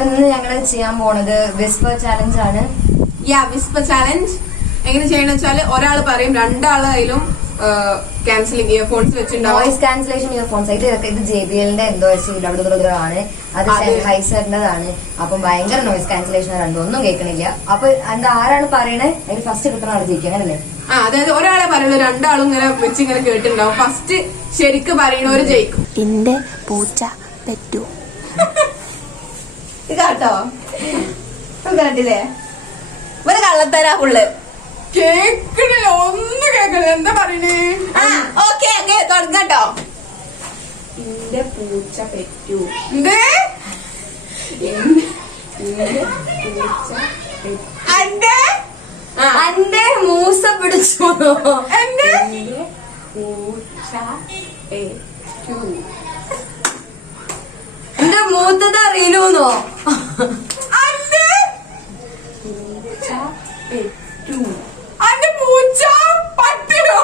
ഇന്ന് ഞങ്ങള് ചെയ്യാൻ പോണത് വിസ്പർ ചാലഞ്ച് ആണ്. വിസ്പർ ചാലഞ്ച് എങ്ങനെ ചെയ്യണമെന്ന് വെച്ചാല് ഒരാൾ പറയും, രണ്ടാളായാലും ക്യാൻസലിംഗ് ഇയർഫോൺസ് വെച്ചിട്ടുണ്ടാവും. Noise cancellation earphones. ഇത് JBLന്റെ എന്തോ ആണ്, അത് ഹൈസറിന്റെതാണ്. അപ്പം ഭയങ്കര നോയിസ് ക്യാൻസലേഷൻ രണ്ടും ഒന്നും കേൾക്കണില്ല. അപ്പൊ എന്താ ആരാണ് പറയണേ അതിൽ ഫസ്റ്റ് കിട്ടുന്ന ആൾ ജയിക്കുക, അങ്ങനല്ലേ? അതായത് ഒരാളെ പറയുള്ളൂ, രണ്ടാളും ഇങ്ങനെ വെച്ച് ഇങ്ങനെ കേട്ടിട്ടുണ്ടാവും. ഫസ്റ്റ് ശരിക്ക് പറയണവര് ജയിക്കും. എന്റെ പൂച്ച പെറ്റു. കേട്ടോ കേട്ടില്ലേ? ഒരു കള്ളത്തരാ ഫുള്ള് കേക്കണില്ല, ഒന്നും കേക്കണില്ല. എന്താ പറയണേ? ഓക്കെ അങ്ങനെ തുടങ്ങട്ടോ. എന്റെ പൂച്ച പെറ്റു. അന്റെ മൂസ പിടിച്ചു. എന്റെ പൂച്ച പെറ്റു. എന്റെ മൂത്തത് അറിയില്ലൂന്നോ? അന്റെ പൂച്ച പെറ്റു. അന്റെ പൂച്ച പട്ടിയോ?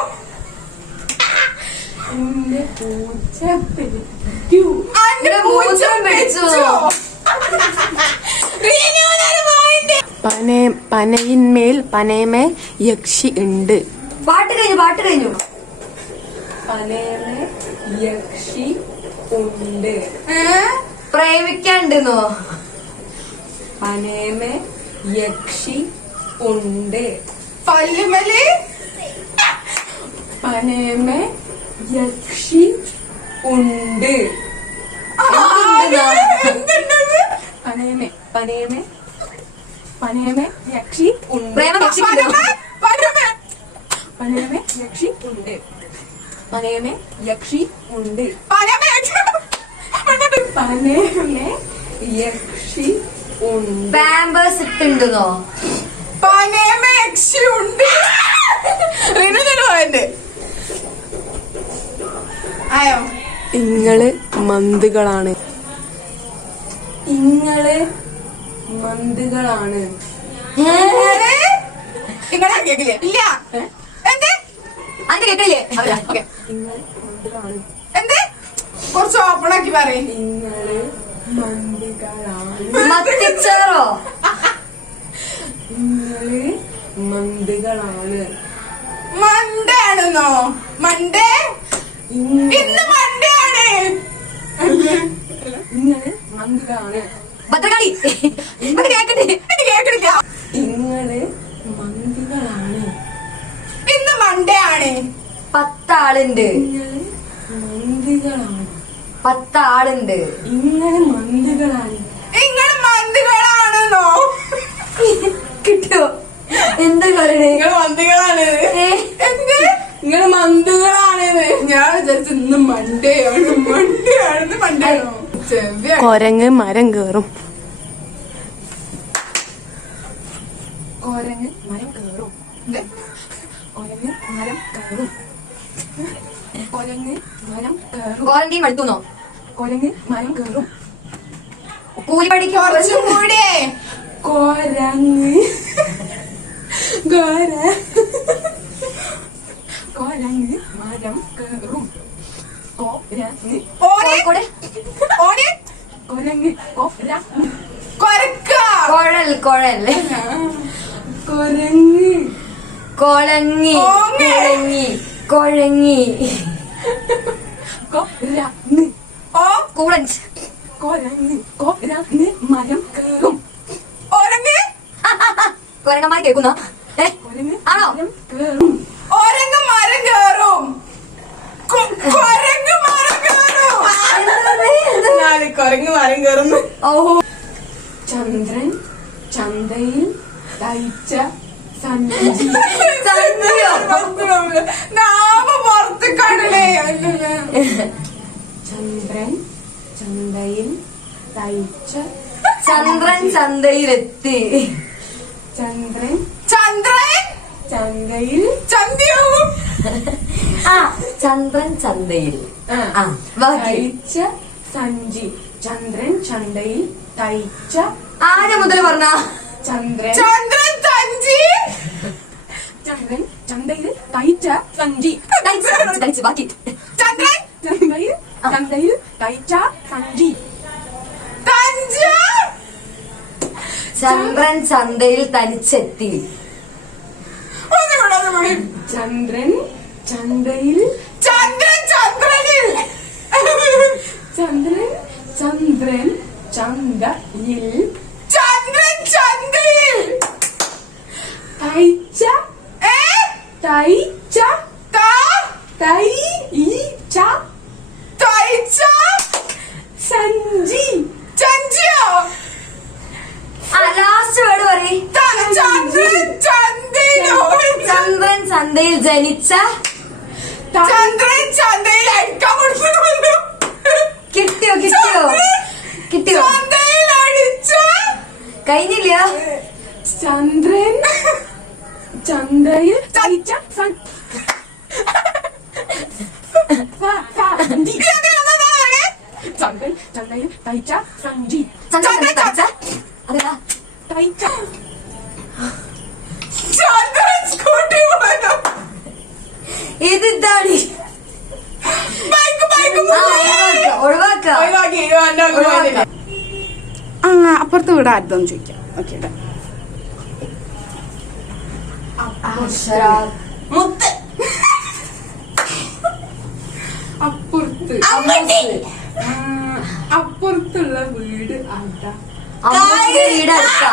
എന്റെ പൂച്ച പെറ്റു. അന്റെ പൂച്ച പിടിച്ചു. പനയിന്മേൽ പനയമേ യക്ഷി ഉണ്ട്. പാട്ട് കഴിഞ്ഞു. പനയമേ യക്ഷി ഉണ്ട്. പ്രേമിക്കാണ്ടെന്നോ? പനയമേ യക്ഷി ഉണ്ട്. പല്ലുമല് പനയമേ യക്ഷി ഉണ്ട്. പനയമേ യക്ഷി ഉണ്ട്. പനയമേ യക്ഷി ഉണ്ട്. പനയമേ യക്ഷി ഉണ്ട്. പനയമേ യക്ഷി ഉണ്ട്. പാമ്പേഴ്സ് ഇട്ടുണ്ടെന്നോ? പനയമേ യക്ഷി ഉണ്ട്. ആയോ? ഇങ്ങള് മന്തുകളാണ്. ഇങ്ങള് മന്തുകളാണ്. ഇങ്ങളെ കേക്കില്ലേ? ഇല്ല. എന്ത് അത് കേട്ടില്ലേ? ഇങ്ങള് മന്തുകളാണ്. എന്ത് കുറച്ച് ഓപ്പണാക്കി പറയും. ഇങ്ങള് മന്തുകളാണ്. മത്തിച്ചേറോ? ഇങ്ങള് മന്തുകളാണ്. മണ്ടയാണെന്നോ? മണ്ടേ? ഇന്ന് മണ്ടയാണ്. ഇങ്ങള് മന്തുകളാണ്. ഭദ്രകാളി കേക്കണില്ല. ഇങ്ങള് മന്തുകളാണ്. ഇന്ന് മണ്ടയാണ്. 10 ആളുണ്ട്. ഇങ്ങള് മന്തുകളാണ്. 10 ആളുണ്ട്. ഇങ്ങള് മന്തുകളാണ്. ഇങ്ങള് മന്തുകളാണെന്നോ? കിട്ടോ? എന്താ പറയണേ? നിങ്ങൾ മന്തുകളാണ്. നിങ്ങൾ മന്തുകളാണ്. ഞാൻ വിചാരിച്ചു ഇന്ന് മണ്ടയാണെന്ന്. മണ്ടയാണോ? കൊരങ്ങ് മരം കേറും. കൊരങ്ങ് മരം കേറും. കൊരങ്ങ് മരം കയറും. കൊരങ്ങ് മരം കയറും. ക്വാറന്റീൻ എടുത്തുന്നോ? കൊരങ്ങ് മരം കയറും. കൂലി പഠിക്കും. കുറച്ചും കൂടെ. കൊരങ്ങ് കൊരങ്ങ് മരം കയറും. കൊരങ്ങ് കോഴിക്കോട്. കൊരങ്ങ് കൊരക്ക. കുഴൽ കൊരങ്ങ് കൊളങ്ങി കൊഴങ്ങി കൊരങ്ങ് കൂളഞ്ച്. കൊരങ്ങ് മരം കയറും. കൊരങ്ങന്മാർ കേൾക്കുന്ന ആണോ? ഒരങ്ങ് മരം കയറും. കൊരങ്ങ് മരം കയറും. കൊരങ്ങ് മരം കയറും. ഓഹോ. ചന്ദ്രൻ ചന്തയിൽ തയ്ച്ച സഞ്ചി. പുറത്ത് കടലേ. ചന്ദ്രൻ ചന്തയിൽ തയ്ച്ച. ചന്ദ്രൻ ചന്തയിലെത്തി. ചന്ദ്രൻ ചന്തയിൽ ചന്തയാവും. ചന്ദ്രൻ ചന്തയിൽ തയ്ച്ച സഞ്ചി. ചന്ദ്രൻ ചന്തയിൽ തയ്ച്ച. ആദ്യ മുതൽ പറഞ്ഞ ചന്ദ്രൻ സഞ്ചി. ചന്ദ്രൻ ചന്തയിൽ തയ്ച്ച സഞ്ചി. ബാക്കി ചന്ദ്രൻ ചന്തയിൽ തയ്ച്ച സഞ്ചി. ചന്ദ്രൻ ചന്തയിൽ തനിച്ചെത്തി. ചന്ദ്രൻ ചന്തയിൽ ചന്ദ്രൻ ചന്ദ്രനിൽ ചന്ദ്രൻ ചന്ദ്രൻ ചന്തയിൽ ചന്ദ്രൻ ചന്തയിൽ തൈച്ച തൈച്ച തൈച്ച തൈച്ച സഞ്ചി സഞ്ചിയോ ലാസ്റ്റ് വേർഡ് പറയും. ചന്ദ്രൻ ചന്തയിൽ ജനിച്ച ചന്ദ്രൻ ചന്തയിൽ അടിക്കാൻ കൊടുത്തു. കിട്ടിയോ കിട്ടിയോ കിട്ടിയോ? ചന്തയിൽ അടിച്ച കഴിഞ്ഞില്ല. ചന്ദ്രൻ ചന്തയിൽ തയ്ച്ച ചന്ദ്രൻ ചന്തയിൽ തയ്ച്ച സഞ്ചി ചന്ദ്രൻ തയ്ച്ച അതെടാ തയ്ച്ച ചന്ദ്രൻ സ്കൂട്ടി പോകണം. ഏതിതാണ്? ഒഴിവാക്ക. അപ്പുറത്ത് വീട് ആരുതെന്ന് ചോദിക്കാം. ഓക്കെ മുത്ത് അപ്പുറത്ത് അപ്പുറത്തുള്ള വീട് ആരുതാ? വീട് അടുത്താ?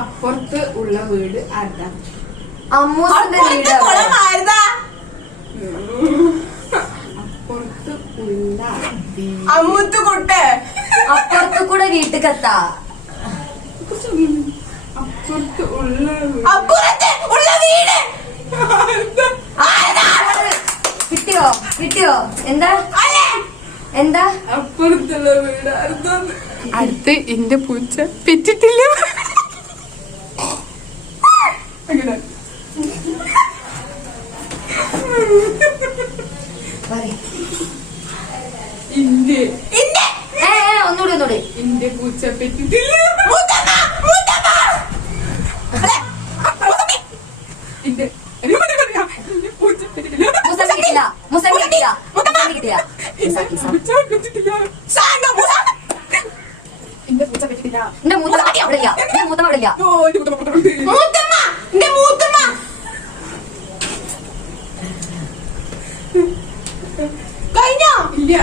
അപ്പുറത്ത് ഉള്ള വീട് ആരുതാ? അമ്മൂസിന്റെ വീട് അപ്പുറത്ത് ഉള്ള അമ്മുത്തുകുട്ടെ അപ്പുറത്ത് കൂടെ വീട്ടുകത്താ. അപ്പുറത്ത് ഉള്ള വീട് കിട്ടിയോ കിട്ടിയോ? എന്താ എന്താ? അപ്പുറത്തുള്ള വീട് അടുത്ത് എന്റെ പൂച്ച പെറ്റിട്ടില്ല. അങ്ങനെ ഒന്നുകൂടി എന്റെ പൂച്ച പെറ്റിട്ടില്ല. ഇല്ല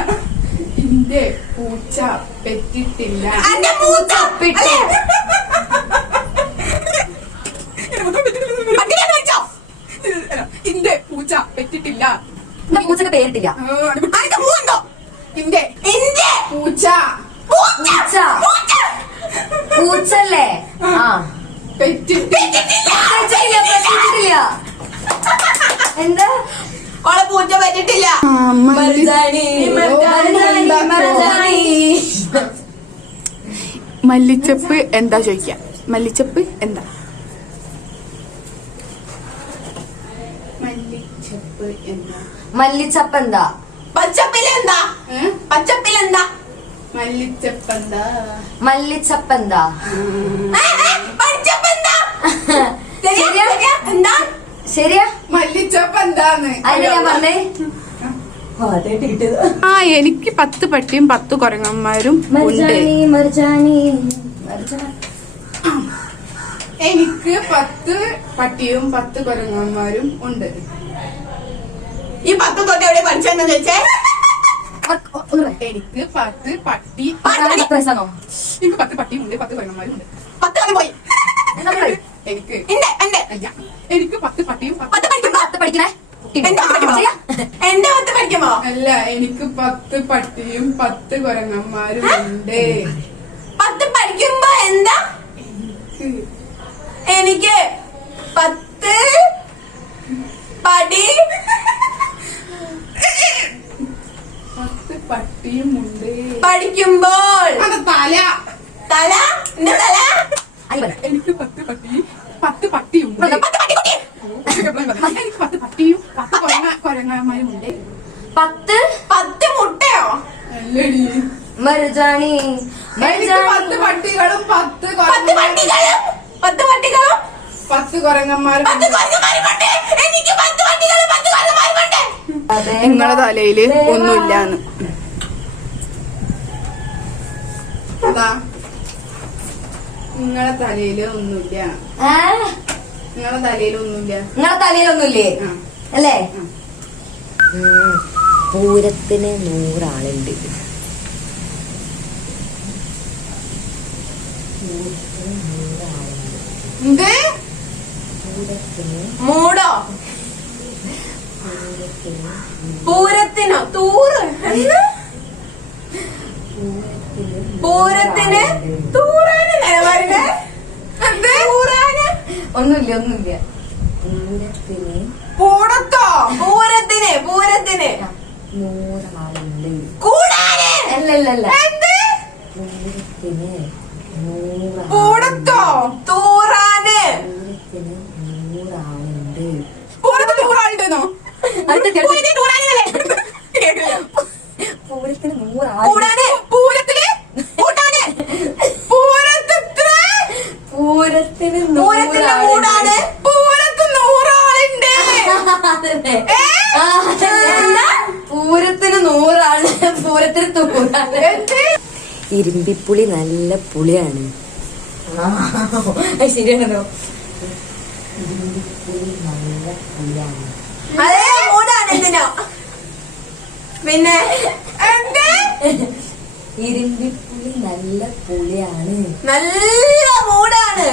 എന്റെ പൂച്ച പെറ്റിട്ടില്ല. എന്റെ പൂച്ച പെറ്റി എന്റെ പൂച്ച പെറ്റിട്ടില്ല. എന്റെ പൂച്ചക്ക് പേരിട്ടില്ല. എന്റെ പൂച്ച പൂച്ച പൂച്ചല്ലേ? ആ പെറ്റിട്ടില്ല. എന്താ? ഓളെ പൂച്ച പറ്റിട്ടില്ല. മല്ലിച്ചപ്പ് എന്താ ചോദിക്കാം? മല്ലിച്ചപ്പ് എന്താ? മല്ലിച്ചപ്പ് എന്താ? മല്ലിച്ചപ്പ് എന്താ? പച്ചപ്പിലെന്താ? പച്ചപ്പിലെന്താ? മല്ലിച്ചപ്പ് എന്താ? മല്ലിച്ചപ്പ് എന്താ? ശരിയാ? മല്ലിച്ചപ്പ് എന്താന്ന് അതിന് ഞാൻ പറഞ്ഞേ. എനിക്ക് 10 പട്ടിയും 10 കുരങ്ങന്മാരും ഉണ്ട്. എനിക്ക് 10 പട്ടിയും 10 കുരങ്ങന്മാരും ഉണ്ട്. ഈ 10 തൊട്ട് എവിടെ പഠിച്ചെന്ന് ചോദിച്ചേ? എനിക്ക് 10 പട്ടി എനിക്ക് 10 പട്ടിയും ഉണ്ട് 10 കുരങ്ങന്മാരും ഉണ്ട്. 10 പോയി. എനിക്ക് 10 പട്ടിയും 10 പഠിക്കണേ. എന്റെ 10 പഠിക്കുമോ? അല്ല, എനിക്ക് 10 പട്ടിയും 10 കുരങ്ങന്മാരും ഉണ്ട്. 10 പഠിക്കുമ്പോ എന്താ? എനിക്ക് 10 പടി 10 പട്ടിയും ഉണ്ട് പഠിക്കുമ്പോൾ. തല തല എന്റെ തല. എനിക്ക് 10 പട്ടിയും 10 പട്ടിയുണ്ട്. എനിക്ക് 10 പട്ടിയും 10 കുരങ്ങന്മാരും ഉണ്ട്. 10 മുട്ടയോ? അല്ലടി മരുജാണി. എനിക്ക് 10 പട്ടികളും 10 പട്ടികളും 10 കുരങ്ങന്മാരും. എനിക്ക് 10 പട്ടികളും 10 കുരങ്ങന്മാരും. നിങ്ങളെ തലയില് ഒന്നുമില്ലാന്ന്. അതാ നിങ്ങളെ തലയില് ഒന്നുമില്ല. നിങ്ങളെ തലയിലൊന്നുമില്ല. നിങ്ങളെ തലയിലൊന്നുമില്ലേ അല്ലേ? പൂരത്തിന് 100 ആളുണ്ട്. എന്ത് മൂടോ? പൂരത്തിനോ? തൂറ്? പൂരത്തിന് തൂറാന് നിലവാരണ്ട്. എന്ത് തൂറാന്? ഒന്നുമില്ല പൂരത്തിന് പൂടത്തോ? പൂരത്തിന് പൂരത്തിന് 100 ആളുണ്ട്. കൂടാന്? അല്ലല്ല എന്ത് പൂരത്തിന് 100 പൂടത്തോ? തൂറാന്? പൂരത്തിന് 100 ആളുണ്ട്. പൂരത്തിന് തൂറാളുണ്ടെന്നോ? പൂരത്തിന് 100 ആളുകളെ പൂരത്തിന് 100 കൂടാന്? പൂരത്തിന് കൂട്ടാന്? പൂരത്തിന് പൂരത്തിന് പൂരത്തിന് മൂടാണ്. പൂരത്ത് 100 ആളുണ്ട്. പൂരത്തിന് 100 ആള്. പൂരത്തിന് 100 ആള്. ഇരുമ്പിപ്പുളി നല്ല പുളിയാണ്. ശരിയാണല്ലോ. ഇരുമ്പിപ്പുളി നല്ല പുളിയാണ്. അതേ മൂടാണ്. എന്തിനോ പിന്നെ ഇരുമ്പിപ്പുളി നല്ല പുളിയാണ്. നല്ല മൂടാണ്.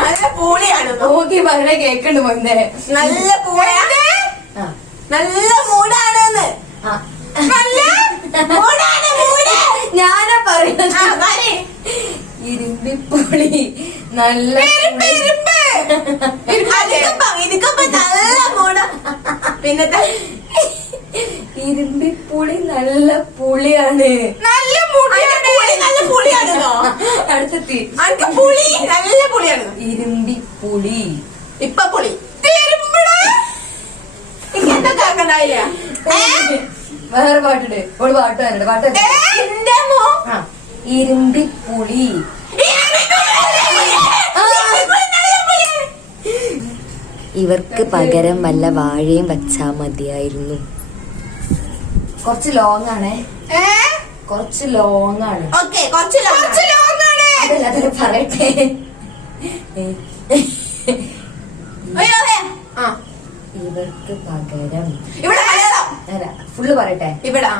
നല്ല പൂളിയാണ്. നോക്കി പറയണ കേക്കണ്ട് മോനെ. നല്ല പൂളയാണ്. നല്ല മൂടാണ്. നല്ല മൂടാണ്. മൂട് ഞാനാ പറയുന്നത്. ഇരുമ്പിപ്പുളി നല്ല നല്ല മൂട. പിന്നത്തെ ഇരുമ്പിപ്പുളി നല്ല പുളിയാണ്. നല്ല പുളിയാണ്. നല്ല പുളിയാണോ? അടുത്തെത്തി. അനക്ക് പുളി നല്ല പുളിയാണ്. ഇരുമ്പിപ്പുളി ഇപ്പൊ പുളി എന്തൊക്കെ ആക്കണ്ടായില്ല. വേറെ പാട്ടുണ്ട്. ഒരു പാട്ട് തന്നെ. പാട്ട് ഇരുമ്പിപ്പുളി. ഇവർക്ക് പകരം വല്ല വാഴയും വച്ചാ മതിയായിരുന്നു. കുറച്ച് ലോങ് ആണേ. കുറച്ച് ലോങ് ആണ്. ഓക്കെ കുറച്ച് ലോങ് ആണ്. അതല്ല അതിൽ പറയട്ടെ. ഇവർക്ക് പകരം ഇവിടെ അല്ല ഫുള്ള് പറയട്ടെ. ഇവിടെ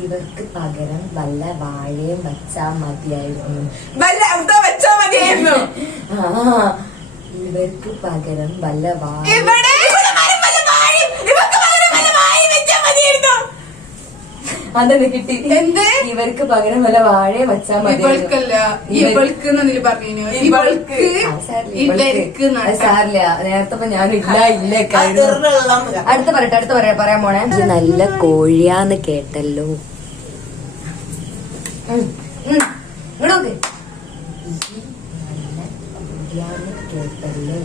ഇവർക്ക് പകരം വല്ല വാഴയും വച്ചാ മതിയായിരുന്നു. വെച്ചാ മതിയായിരുന്നു. ഇവർക്ക് പകരം വല്ല വാഴ. അതെന്നെ കിട്ടി. എന്ത്? ഇവർക്ക് പകരം വല്ല വാഴയും വച്ചാ മതിയായിരുന്നു. സാരില്ല. നേരത്തെ ഞാൻ ഇല്ല. അടുത്ത പറയട്ടെ. പറയാൻ പോണേ. നല്ല കോഴിയാന്ന് കേട്ടല്ലോ. ഇങ്ങോട്ട് കേട്ടല്ലോ.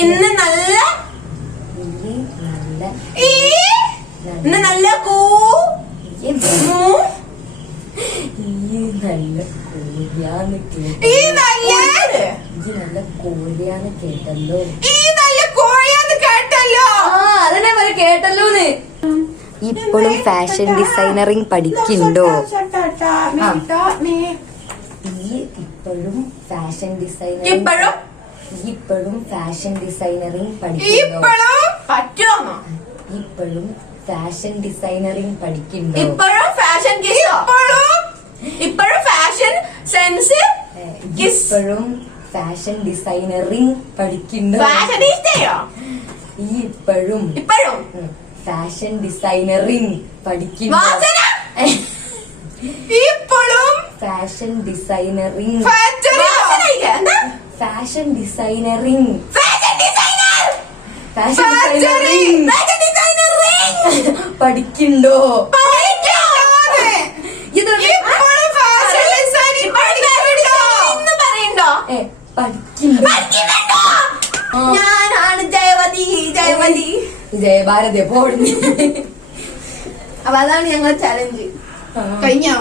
ഇന്ന് നല്ല ഇന്ന് നല്ല നല്ല കോഴിയാന്ന് കേട്ടല്ലോ. അതന്നെ പറ കേട്ടല്ലോന്ന്. ഇപ്പോഴും ഫാഷൻ ഡിസൈനറിങ് പഠിക്കുന്നുണ്ടോ? ഇപ്പോഴും ഫാഷൻ ഡിസൈനറിങ് പഠിക്കുന്നുണ്ടോ? ഇപ്പോഴും ഫാഷൻ ഡിസൈനറിങ് പഠിക്കുന്നുണ്ടോ? ഇപ്പോഴും ഫാഷൻ സെൻസ് ഇപ്പോഴും ഫാഷൻ ഡിസൈനറിങ് പഠിക്കുന്നുണ്ടോ? ഇപ്പോഴും ഫാഷൻ ഡിസൈനറിങ് പഠിക്കുന്നുണ്ടോ? ഇപ്പോഴും ഫാഷൻ ഡിസൈനറിങ് പഠിക്കുന്നുണ്ടോ? ഞാനാണ് ജയവതി ജയഭാരതി. പോടുന്നു. അപ്പൊ അതാണ് ഞങ്ങളുടെ ചലഞ്ച്. കഴിഞ്ഞോ?